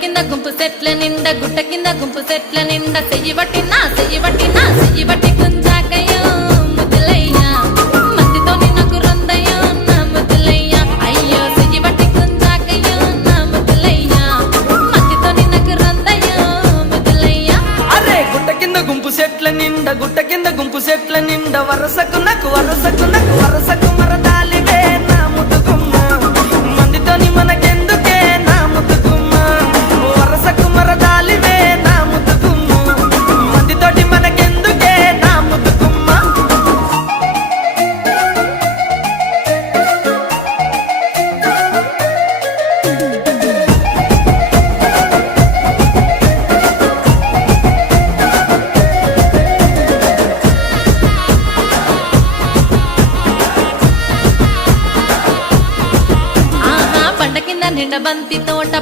కింద గుంపు సెట్ల నిండా గుట్ట కింద గుంపు సెట్ల నిండా చెయ్యి బట్టి గుంజాకయ్యో ముద్దులయ్యా మందితో నాకు రొందయ్యో నా ముద్దులయ్యా అయ్యో చెయ్యి బట్టి గుంజాకయ్యో నా ముద్దులయ్యా మందితో నాకు రొందయ్యో ముద్దులయ్యా అరే గుట్ట కింద గుంపు సెట్ల నిండా వరసకు మరదాలివే నా ముద్దుగుమ్మ మందితోని మనకెందుకే నా ముద్దుగుమ్మ వరసకు మరదాలివే నా ముద్దుగుమ్మ మందితోటి మనకెందుకే నా ముద్దుగుమ్మ ఆహా పంట కింద నిండ బంతి తోట